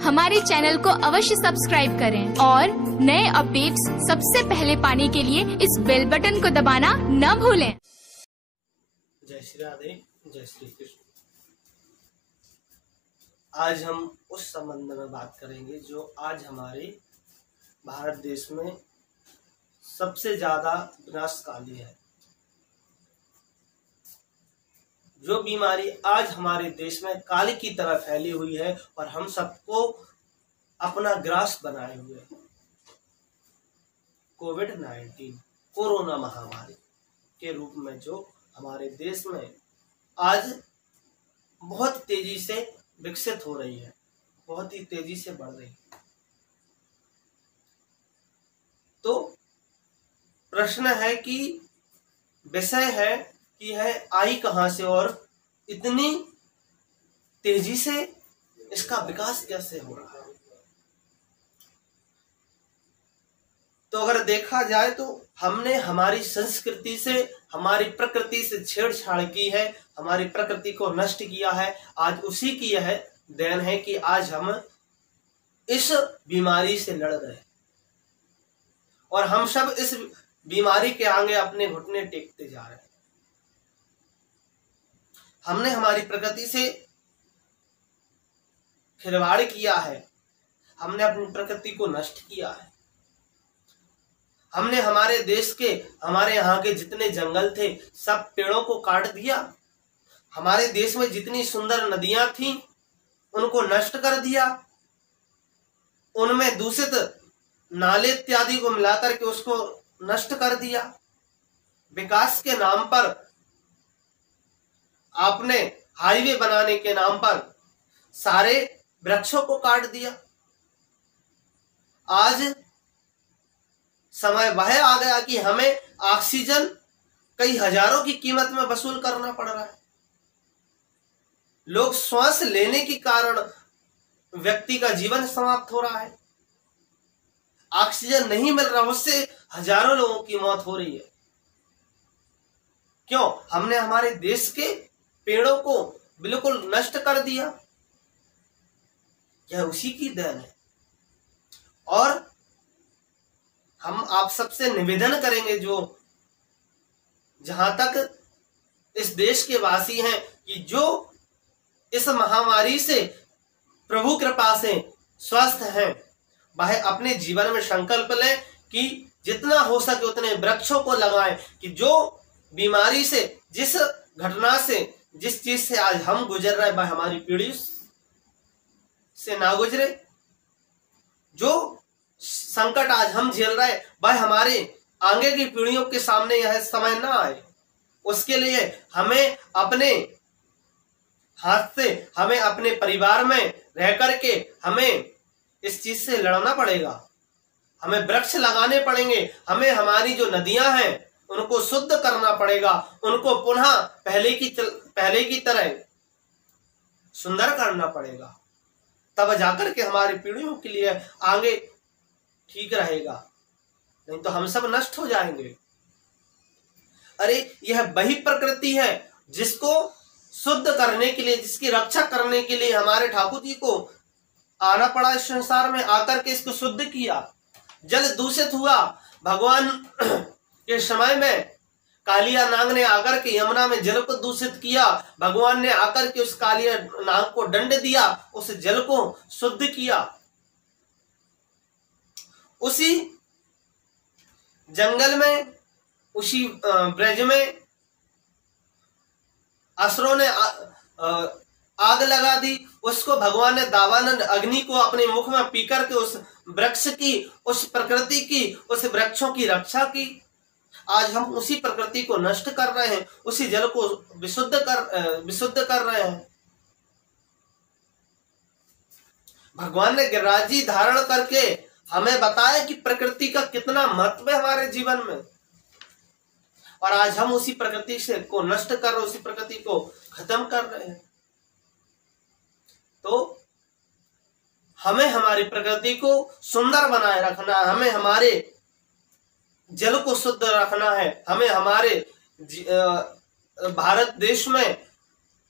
हमारे चैनल को अवश्य सब्सक्राइब करें और नए अपडेट्स सबसे पहले पाने के लिए इस बेल बटन को दबाना न भूलें। जय श्री राधे, जय श्री कृष्ण। आज हम उस संबंध में बात करेंगे जो आज हमारे भारत देश में सबसे ज्यादा विनाशकाली है। जो बीमारी आज हमारे देश में काल की तरह फैली हुई है और हम सबको अपना ग्रास बनाए हुए है, कोविड-19 कोरोना महामारी के रूप में जो हमारे देश में आज बहुत तेजी से विकसित हो रही है, बहुत ही तेजी से बढ़ रही है। तो प्रश्न है कि विषय है कि यह आई कहां से और इतनी तेजी से इसका विकास कैसे हो रहा है। तो अगर देखा जाए तो हमने हमारी संस्कृति से, हमारी प्रकृति से छेड़छाड़ की है, हमारी प्रकृति को नष्ट किया है। आज उसी की यह देन है कि आज हम इस बीमारी से लड़ रहे हैं और हम सब इस बीमारी के आगे अपने घुटने टेकते जा रहे हैं। हमने हमारी प्रकृति से खिलवाड़ किया है, हमने अपनी प्रकृति को नष्ट किया है। हमने हमारे देश के, हमारे यहाँ के जितने जंगल थे सब पेड़ों को काट दिया। हमारे देश में जितनी सुंदर नदियां थीं उनको नष्ट कर दिया। उनमें दूषित नाले इत्यादि को मिलाकर के उसको नष्ट कर दिया। विकास के नाम पर आपने हाईवे बनाने के नाम पर सारे वृक्षों को काट दिया। आज समय वह आ गया कि हमें ऑक्सीजन कई हजारों की कीमत में वसूल करना पड़ रहा है। लोग श्वास लेने के कारण व्यक्ति का जीवन समाप्त हो रहा है। ऑक्सीजन नहीं मिल रहा, उससे हजारों लोगों की मौत हो रही है। क्यों? हमने हमारे देश के पेड़ों को बिल्कुल नष्ट कर दिया। यह उसी की देन है और हम आप सबसे निवेदन करेंगे, जो जहां तक इस देश के वासी हैं, कि जो इस महामारी से प्रभु कृपा से स्वस्थ हैं, वह अपने जीवन में संकल्प लें कि जितना हो सके उतने वृक्षों को लगाएं, कि जो बीमारी से, जिस घटना से, जिस चीज से आज हम गुजर रहे हैं वह हमारी पीढ़ी से ना गुजरे। जो संकट आज हम झेल रहे हैं वह हमारे आगे की पीढ़ियों के सामने यह समय ना आए। उसके लिए हमें अपने हाथ से, हमें अपने परिवार में रह करके हमें इस चीज से लड़ना पड़ेगा। हमें वृक्ष लगाने पड़ेंगे। हमें हमारी जो नदियां हैं उनको शुद्ध करना पड़ेगा, उनको पुनः पहले की तरह सुंदर करना पड़ेगा। तब जाकर के हमारी पीढ़ियों के लिए आगे ठीक रहेगा, नहीं तो हम सब नष्ट हो जाएंगे। अरे यह वही प्रकृति है जिसको शुद्ध करने के लिए, जिसकी रक्षा करने के लिए हमारे ठाकुर जी को आना पड़ा इस संसार में, आकर के इसको शुद्ध किया। जल दूषित हुआ, भगवान के समय में कालिया नाग ने आकर के यमुना में जल को दूषित किया। भगवान ने आकर के उस कालिया नाग को दंड दिया, उस जल को शुद्ध किया। उसी जंगल में, उसी ब्रज में असुरों ने आग लगा दी। उसको भगवान ने दावानल अग्नि को अपने मुख में पी करके उस वृक्ष की, उस प्रकृति की, उस वृक्षों की रक्षा की। आज हम उसी प्रकृति को नष्ट कर रहे हैं, उसी जल को विशुद्ध कर रहे हैं। भगवान ने गिरिराजी धारण करके हमें बताया कि प्रकृति का कितना महत्व है हमारे जीवन में, और आज हम उसी प्रकृति से को नष्ट कर रहे, उसी प्रकृति को खत्म कर रहे हैं। तो हमें हमारी प्रकृति को सुंदर बनाए रखना है, हमें हमारे जल को शुद्ध रखना है, हमें हमारे भारत देश में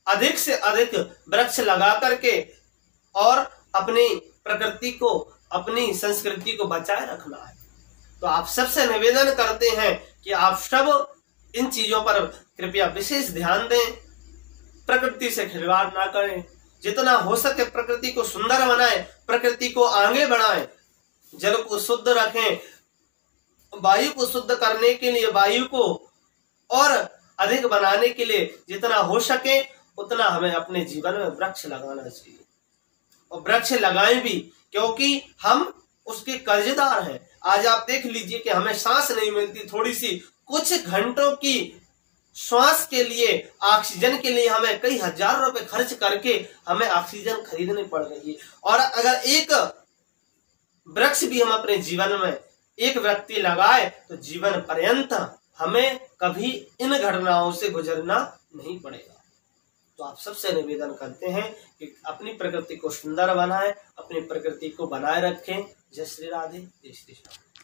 अधिक से अधिक वृक्ष लगा करके और अपनी प्रकृति को, अपनी संस्कृति को बचाए रखना है। तो आप सबसे निवेदन करते हैं कि आप सब इन चीजों पर कृपया विशेष ध्यान दें, प्रकृति से खिलवाड़ ना करें, जितना हो सके प्रकृति को सुंदर बनाएं, प्रकृति को आगे बढ़ाएं, जल को शुद्ध रखें, वायु को शुद्ध करने के लिए, वायु को और अधिक बनाने के लिए जितना हो सके उतना हमें अपने जीवन में वृक्ष लगाना चाहिए। और वृक्ष लगाएं भी, क्योंकि हम उसके कर्जदार हैं। आज आप देख लीजिए कि हमें सांस नहीं मिलती, थोड़ी सी कुछ घंटों की श्वास के लिए, ऑक्सीजन के लिए हमें कई हजार रुपए खर्च करके हमें ऑक्सीजन खरीदनी पड़ रही है। और अगर एक वृक्ष भी हम अपने जीवन में एक व्यक्ति लगाए तो जीवन पर्यंत हमें कभी इन घटनाओं से गुजरना नहीं पड़ेगा। तो आप सबसे निवेदन करते हैं कि अपनी प्रकृति को सुंदर बनाएं, अपनी प्रकृति को बनाए रखें। जय श्री राधे, जय श्री श्याम।